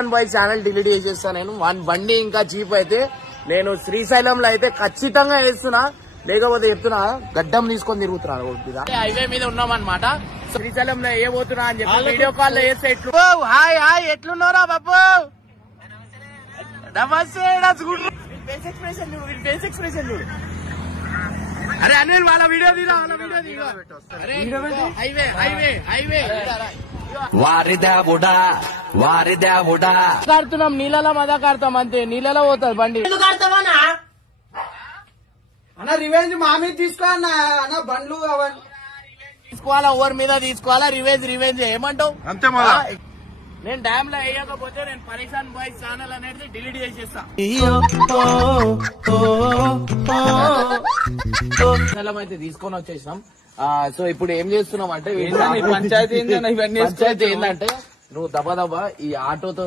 Bye channel delete చేసేస్తా నేను. One బండి ఇంకా చీప్ అయితే నేను శ్రీశైలంలో అయితే ఖచ్చితంగా వేస్తున్నా, లేకపోతే చెప్తున్నా గడ్డం తీసుకొని తిరుగుతున్నా. హైవే మీద ఉన్నాం అనమాట, శ్రీశైలంలో ఏ పోతున్నా అని చెప్పి వీడియో కాల్ లో వేస్తే ఎట్లు. హాయ్ హాయ్ ఎట్లున్నారా బాబు? నమస్తే. ఫేస్ ఎక్స్ప్రెషన్ చూడు, ఫేస్ ఎక్స్ప్రెషన్ చూడు. అరే అనిల్ వాళ్ళ వీడియో తీరా, వాళ్ళ వీడియో తీరా. హైవే హైవే హైవే కాడుతున్నాం, నీళ్ళలో మదా కాడతాం అంతే. నీళ్ళలో పోతుంది బండి. అన్న రివెంజ్ మా మీద తీసుకో అన్న బండ్లు అవన్నీ తీసుకోవాలా, ఓవర్ మీద తీసుకోవాలా. రివెంజ్ రివెంజ్ ఏమంటావు? అంతే. నేను డ్యామ్ లో వేయకపోతే నేను పరేషాన్ బాయ్స్ ఛానల్ అనేది డిలీట్ చేసేస్తా. అయితే తీసుకొని వచ్చేసినాం. సో ఇప్పుడు ఏం చేస్తున్నాం అంటే పంచాయతీ ఏంటంటే నువ్వు దబా ఈ ఆటోతో